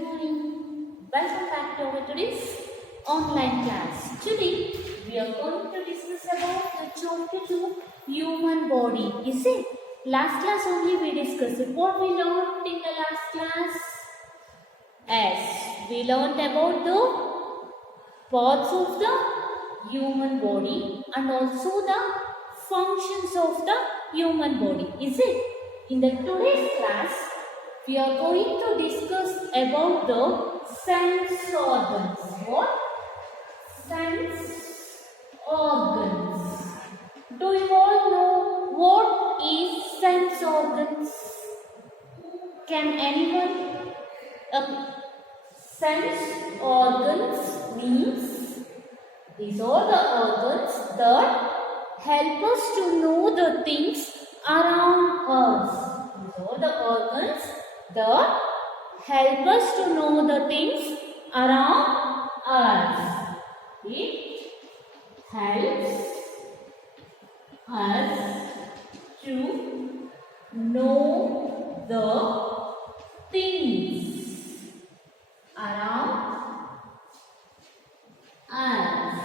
morning. Welcome back to our today's online class. Today we are going to discuss about the chapter 2 human body. Is it? Last class only we discussed it. What we learned in the last class? Yes, we learned about the parts of the human body and also the functions of the human body. Is it? In the today's class, we are going to discuss about the sense organs. What? Sense organs. Do you all know what is sense organs? Can anyone? Sense organs means these are the organs that help us to know the things around us. These are the organs that help us to know the things around us. It helps us to know the things around us.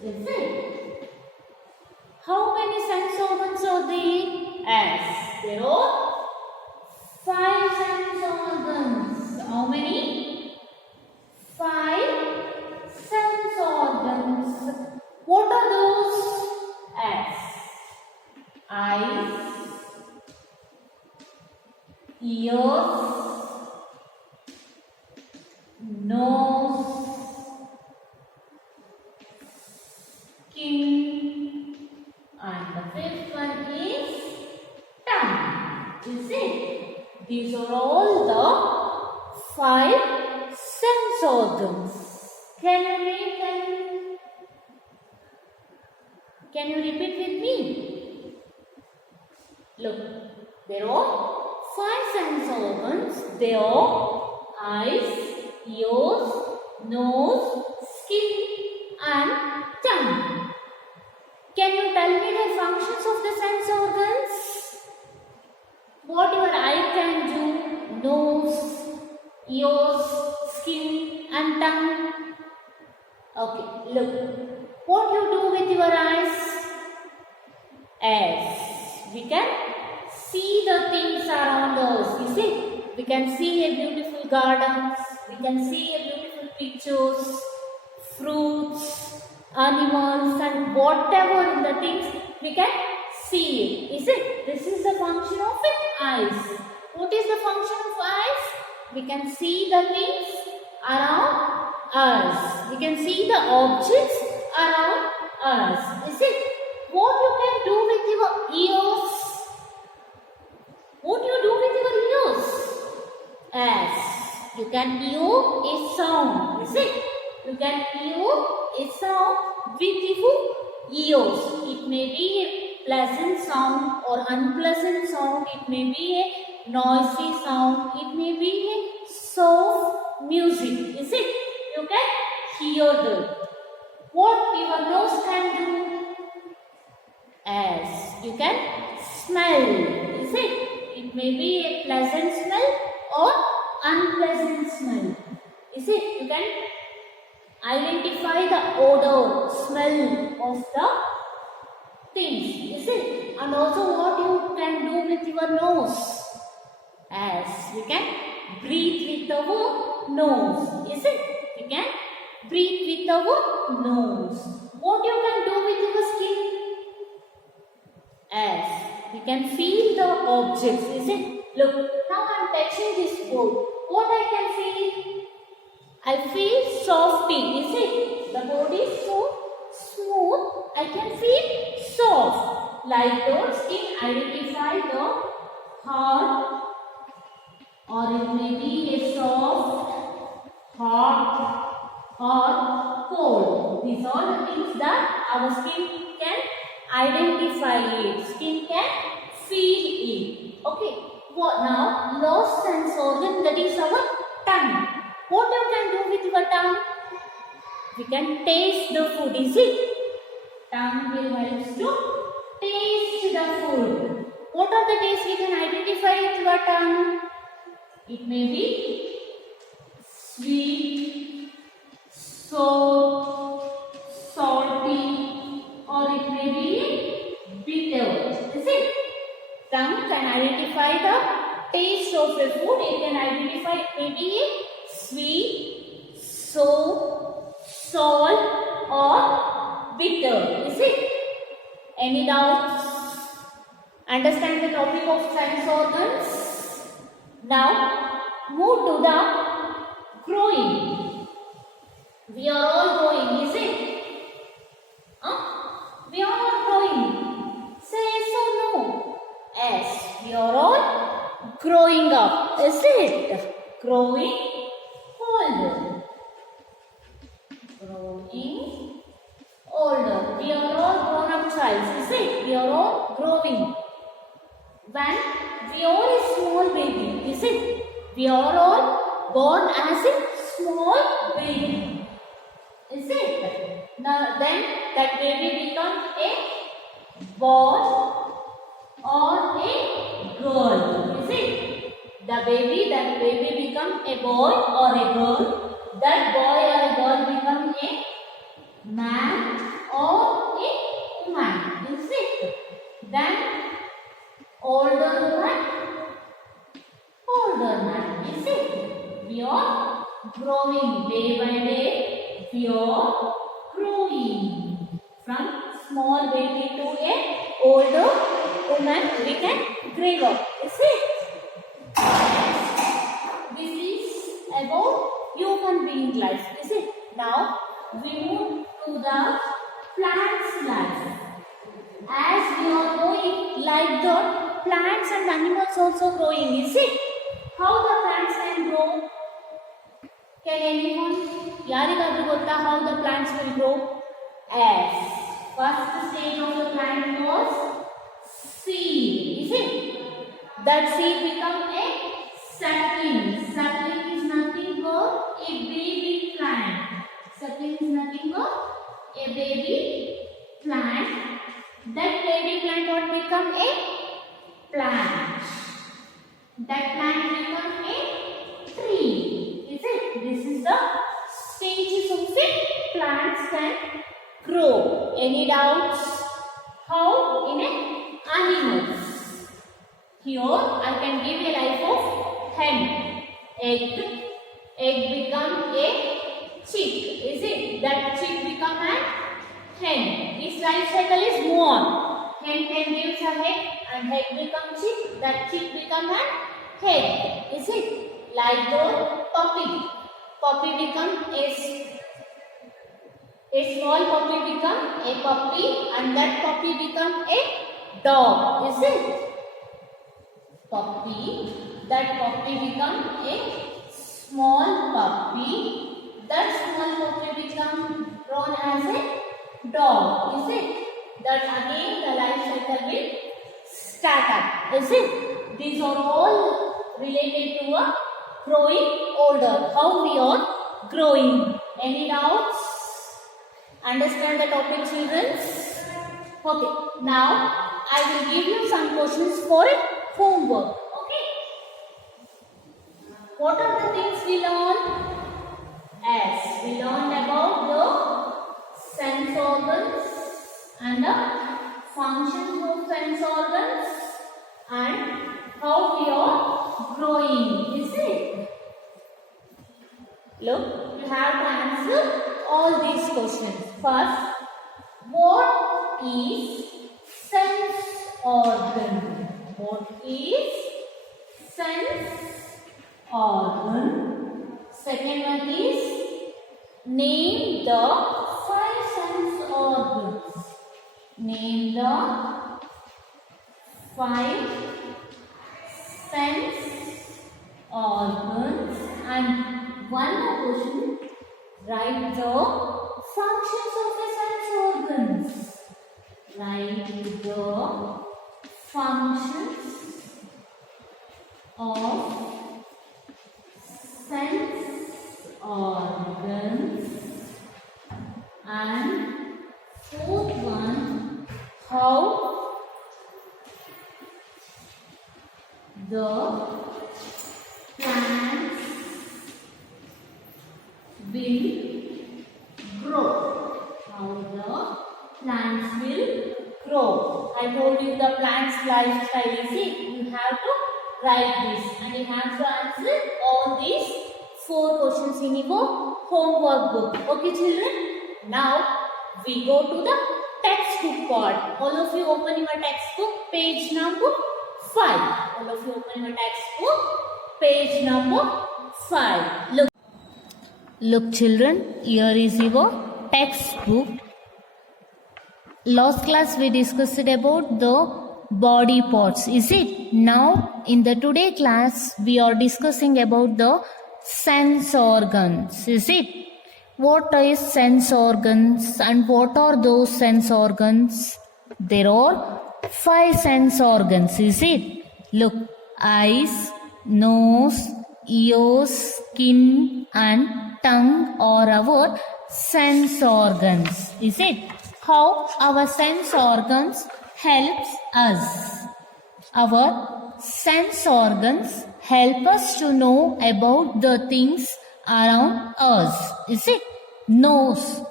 Is it? How many sense organs are there? Yes, there are 5 sense organs. How many? 5 sense organs. What are those? Yes. Eyes, ears, nose, skin, and the 5th one is tongue. Is it? These are all the 5 sense organs. Can you read them? Can you repeat with me? Look, there are 5 sense organs. They are eyes, ears, nose, skin, and tongue. Can you tell me the functions of the sense organs? What your eye can do? Nose, ears, skin, and tongue. Okay, look. What you do with your eyes? Yes, we can see the things around us. You see, we can see a beautiful gardens. We can see a beautiful pictures, fruits, animals, and whatever in the things we can see it. Is it? This is the function of it, eyes. What is the function of eyes? We can see the things around us. We can see the objects around us. Is it? What you can do with your ears? What you do with your ears? Yes, you can hear a sound. Is it? You can hear a sound with your ears. It may be a pleasant sound or unpleasant sound. It may be a noisy sound. It may be a soft music. Is it? You can hear that. What your nose can do? Yes, you can smell. Is it? It may be a pleasant smell or unpleasant smell. Is it? You can identify the odor, smell of the things. Is it? And also what you can do with your nose? Yes, you can breathe with our nose. Is it? You can breathe with our nose. What you can do with your skin? Yes, you can feel the objects. Is it? Look, now I am touching this board. What I can feel? I feel softy. Is it? The board is so smooth. I can feel soft. Like that, skin identify the hard, or it may be a soft, hot, or cold. These are the things that our skin can identify it. Skin can feel it. Okay. What now? Last sense organ, that is our tongue. What you can do with your tongue? We can taste the food. Is it? Tongue will help us to taste the food. What are the tastes we can identify with your tongue? It may be the food, it can identify maybe sweet, sour, salt or bitter. Is it? Any doubts? Understand the topic of sense organs? Now move to the growing. We are all growing, is it? We are all growing. Say yes or no? Yes, we are all growing up, is it? Growing older. Growing older. We are all grown up child, is it? We are all growing. When we are a small baby, is it? We are all born as a small baby, is it? Now then that baby becomes a boy or a girl, is it? That baby become a boy or a girl. That boy or a girl become a man or a woman, is it? Then older man, is it? We are growing day by day. We are growing from small baby to a older woman. We can grow up, is it? This is about human being life, is it? Now we move to the plant's life. As we are growing, like the plants and animals also growing, is it? How the plants can grow? Can anyone? Yarikadu gotta how the plants will grow? Yes. First stage of the plant was seed, is it? That seed become a sapling. Sapling is nothing but a baby plant. Sapling is nothing but a baby plant. That baby plant will become a plant. That plant become a tree. Is it? This is the stages of which plants can grow. Any doubts? How? In animals. Here I can give a life of hen. Egg become a chick. Is it? That chick become a hen. This life cycle is more. Hen can give a egg and egg become chick. That chick become a egg. Is it? Like the puppy. Puppy become a small puppy become a puppy and that puppy become a dog. Is it? Puppy. That puppy become a small puppy. That small puppy become grown as a dog. Is it? That again the life cycle will start up. Is it? These are all related to a growing older. How we are growing. Any doubts? Understand the topic, children? Okay. Now I will give you some questions for homework. Okay. What are the things we learned? Yes, we learned about the sense organs and the functions of sense organs and how we are growing. Is it? Look, you have to answer all these questions. First, what is sense organ? What is sense organ? Second one is name the 5 sense organs. Name the 5 sense organs. And one more question. Write the functions of the sense organs. Write the functions of sense organs. And fourth one, how the plants will grow. How the plants will grow. I told you the plant's lifestyle is it. You have to write this and you have to answer all these 4 questions in your homework book. Okay children? Now we go to the textbook part. All of you open your textbook, page number 5. All of you open your textbook, page number 5. Look children, here is your textbook. Last class we discussed about the body parts, is it? Now in the today class we are discussing about the sense organs, is it? What is sense organs and what are those sense organs? There are 5 sense organs, is it? Look, eyes, nose, ears, skin and tongue are our sense organs, is it? How our sense organs helps us. Our sense organs help us to know about the things around us, is it? Nose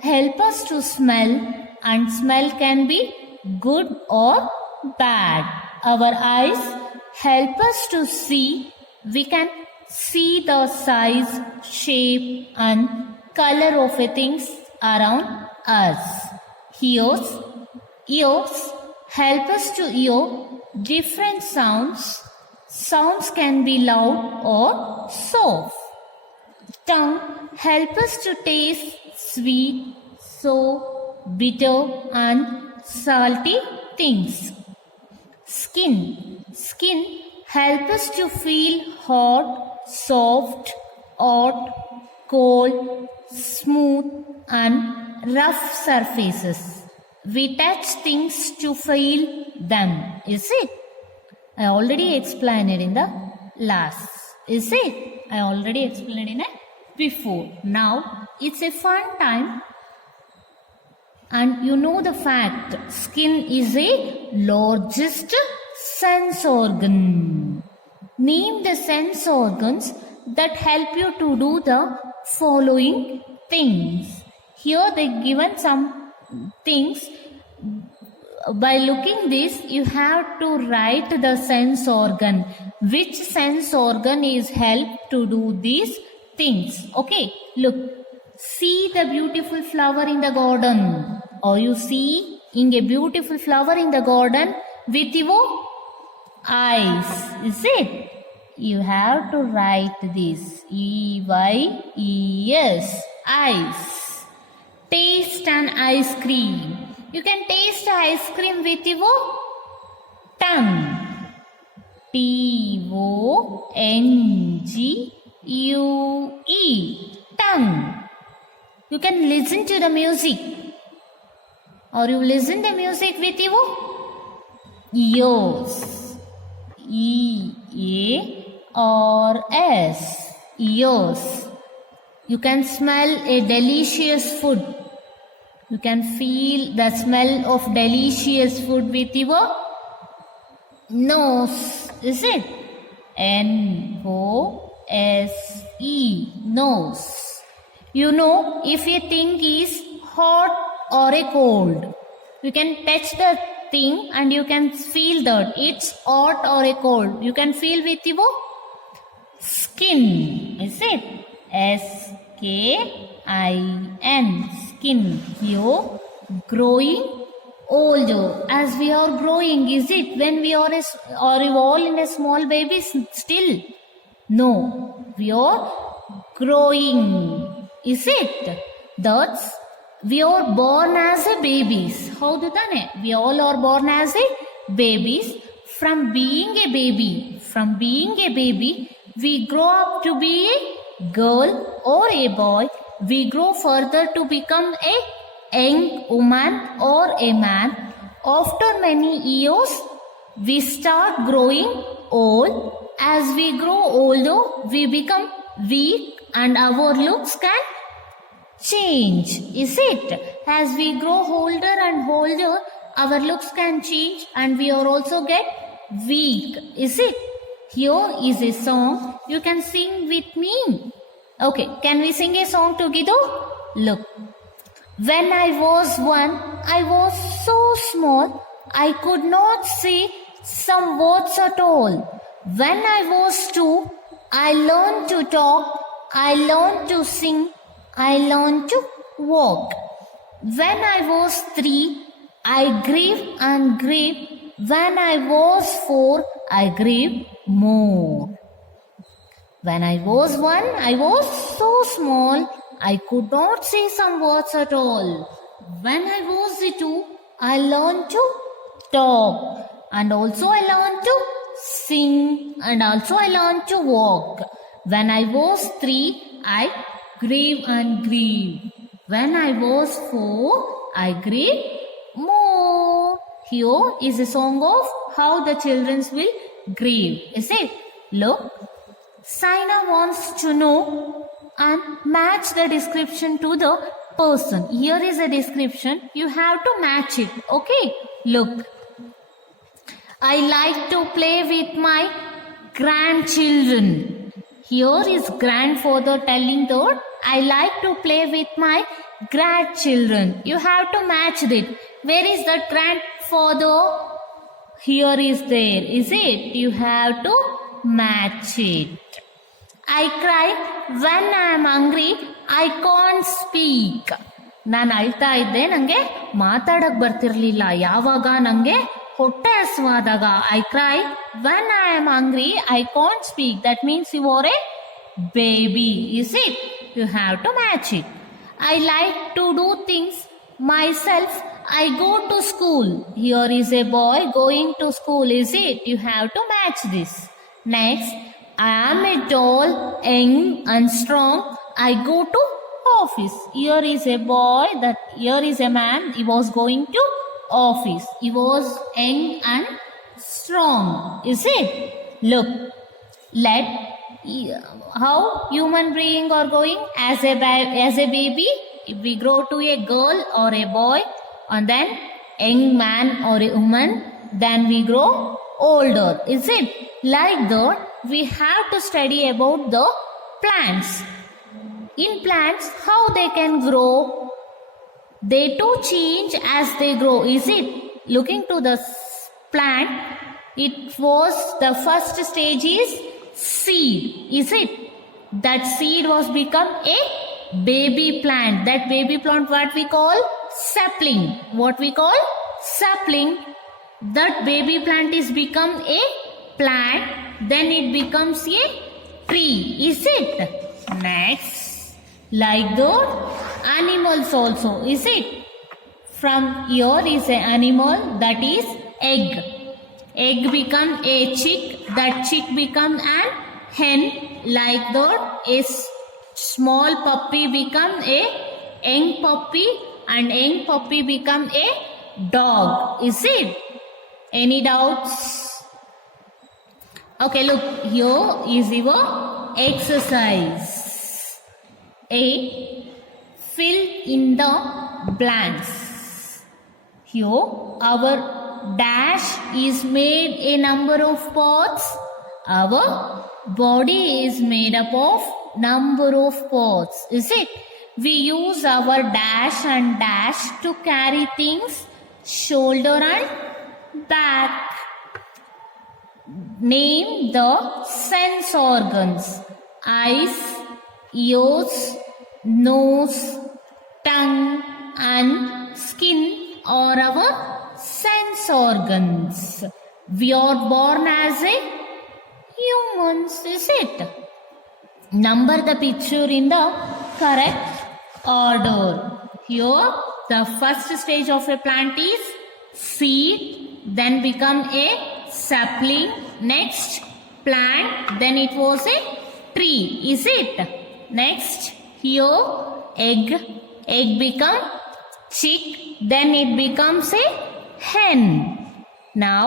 help us to smell and smell can be good or bad. Our eyes help us to see. We can see the size, shape and color of a things around us. Ears help us to hear different sounds. Sounds can be loud or soft. Tongue help us to taste sweet, sour, bitter and salty things. Skin help us to feel hot, soft, hot, cold, smooth and rough surfaces. We touch things to feel them, is it? I already explained it in the last, is it? I already explained it before. Now it's a fun time and you know the fact, skin is a largest sense organ. Name the sense organs that help you to do the following things. Here they given some things. By looking this, you have to write the sense organ. Which sense organ is helped to do these things? Okay, look. See the beautiful flower in the garden. Or you see in a beautiful flower in the garden with your eyes. Is it? You have to write this. E-Y-E-S. Eyes. Taste an ice cream. You can taste ice cream with your tongue. T-O-N-G-U-E. Tongue. You can listen to the music. Or you listen the music with your ears. E-A-R-S. Ears. You can smell a delicious food. You can feel the smell of delicious food with your nose. Is it? N-O-S-E. Nose. You know if a thing is hot or a cold. You can touch the thing and you can feel that it's hot or a cold. You can feel with your skin. Is it? S-K-I-N. Skin. Here, growing older. As we are growing, is it? When we are all in a small baby still? No. We are growing. Is it? That's we are born as a babies. How do that? We all are born as a babies. From being a baby, we grow up to be a girl or a boy. We grow further to become a young woman or a man. After many years, we start growing old. As we grow older, we become weak and our looks can change. Is it? As we grow older and older, our looks can change and we are also get weak. Is it? Here is a song. You can sing with me. Okay, can we sing a song together? Look. When I was one, I was so small, I could not see some words at all. When I was 2, I learned to talk, I learned to sing, I learned to walk. When I was 3, I grieved and grieved. When I was 4, I grieved more. When I was 1, I was so small, I could not say some words at all. When I was 2, I learned to talk, and also I learned to sing, and also I learned to walk. When I was 3, I grieved and grieved. When I was 4, I grieved more. Here is a song of how the children will grieve. Is it? Look. Saina wants to know and match the description to the person. Here is a description. You have to match it. Okay? Look. I like to play with my grandchildren. Here is grandfather telling that I like to play with my grandchildren. You have to match it. Where is that grandfather? Here is there. Is it? You have to match it. I cry when I am hungry. I can't speak. ನಾನು ಅಳ್ತಾ ಇದ್ದೆ, ನನಗೆ ಮಾತಾಡಕ್ ಬರ್ತಿರ್ಲಿಲ್ಲ. ಯಾವಾಗ ನನಗೆ ಹೊಟ್ಟೆ ಹಸುವಾದಾಗ I cry when I am hungry. I can't speak. That means you are a baby. Is it? You have to match it. I like to do things myself. I go to school. Here is a boy going to school. Is it? You have to match this. Next, I am a tall, young and strong. I go to office. Here is a boy, here is a man. He was going to office. He was young and strong. Is it? Look, how human being are going as a baby. If we grow to a girl or a boy, and then young man or a woman, then we grow older. Is it? Like that, we have to study about the plants. In plants, how they can grow? They too change as they grow. Is it? Looking to the plant, it was the first stage is seed. Is it? That seed was become a baby plant. That baby plant, what we call sapling. What we call sapling. That baby plant is become a plant. Then it becomes a tree. Is it? Next, like that, animals also. Is it? From here is an animal, that is egg. Egg become a chick. That chick become an hen. Like that, a small puppy become a young puppy, and young puppy become a dog. Is it? Any doubts? Okay, look, here is your exercise. A. Fill in the blanks. Here, our dash is made a number of parts. Our body is made up of number of parts. Is it? We use our dash and dash to carry things, shoulder and back. Name the sense organs. Eyes, ears, nose, tongue and skin are our sense organs. We are born as a humans. Is it? Number the picture in the correct order. Here, the first stage of a plant is seed, then become a sapling, next plant, then it was a tree. Is it? Next, here egg become chick, then it becomes a hen. Now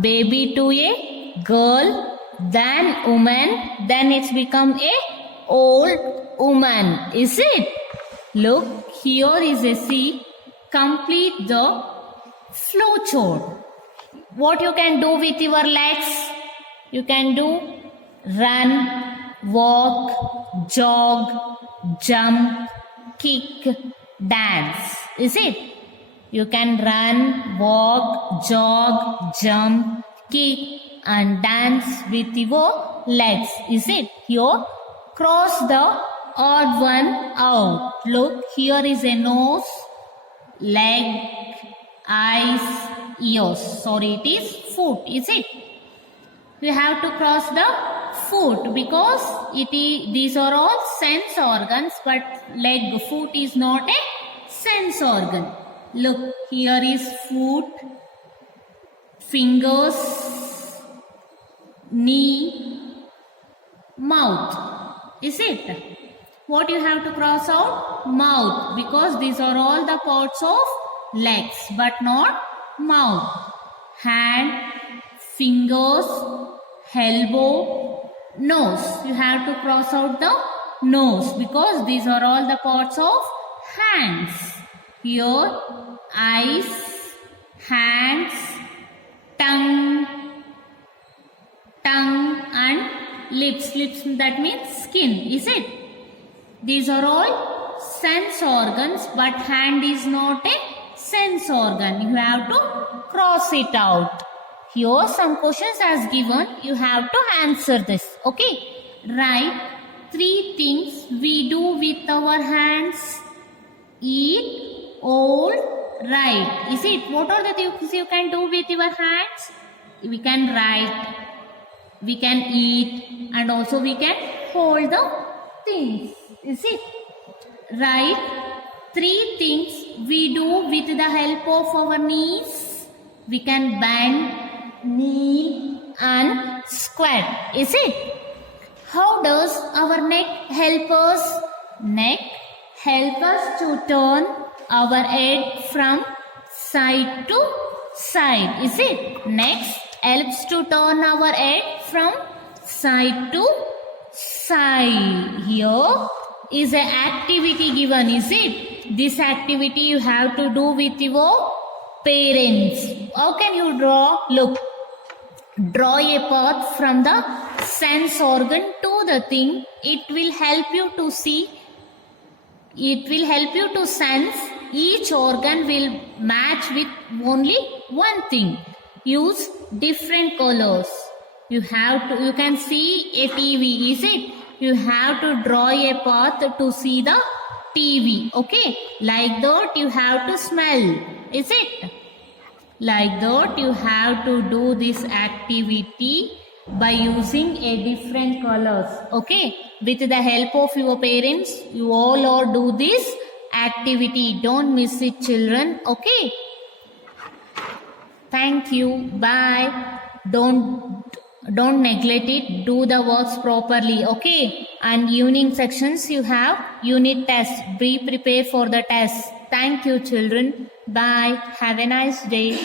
baby to a girl, then woman, then it's become a old woman. Is it? Look, here is a C. Complete the flowchart. What you can do with your legs? You can do run, walk, jog, jump, kick, dance. Is it? You can run, walk, jog, jump, kick and dance with your legs. Is it? Here, cross the odd one out. Look, here is a nose, leg, eyes, ears. Sorry, it is foot. Is it? You have to cross the foot because these are all sense organs, but leg, foot is not a sense organ. Look, here is foot, fingers, knee, mouth. Is it? What you have to cross out? Mouth, because these are all the parts of legs, but not mouth. Hand, fingers, elbow, nose. You have to cross out the nose because these are all the parts of hands. Here, eyes, hands, tongue and lips. Lips, that means skin. Is it? These are all sense organs, but hand is not a sense organ. You have to cross it out. Here some questions as given. You have to answer this. Okay. Write 3 things we do with our hands. Eat, hold, write. Is it? What are the things you can do with your hands? We can write, we can eat, and also we can hold the things. Is it? Write 3 things we do with the help of our knees. We can bend, kneel and squat. Is it? How does our neck help us? Neck help us to turn our head from side to side. Is it? Next helps to turn our head from side to side. Here is an activity given. Is it? This activity you have to do with your parents. How can you draw? Look. Draw a path from the sense organ to the thing. It will help you to see. It will help you to sense. Each organ will match with only one thing. Use different colors. You can see a TV. Is it? You have to draw a path to see the TV. Okay. Like that you have to smell. Is it? Like that you have to do this activity by using a different colors. Okay. With the help of your parents, you all do this activity. Don't miss it, children. Okay. Thank you. Bye. Don't neglect it. Do the works properly. Okay. And evening sections you have unit test. Be prepared for the test. Thank you, children. Bye. Have a nice day.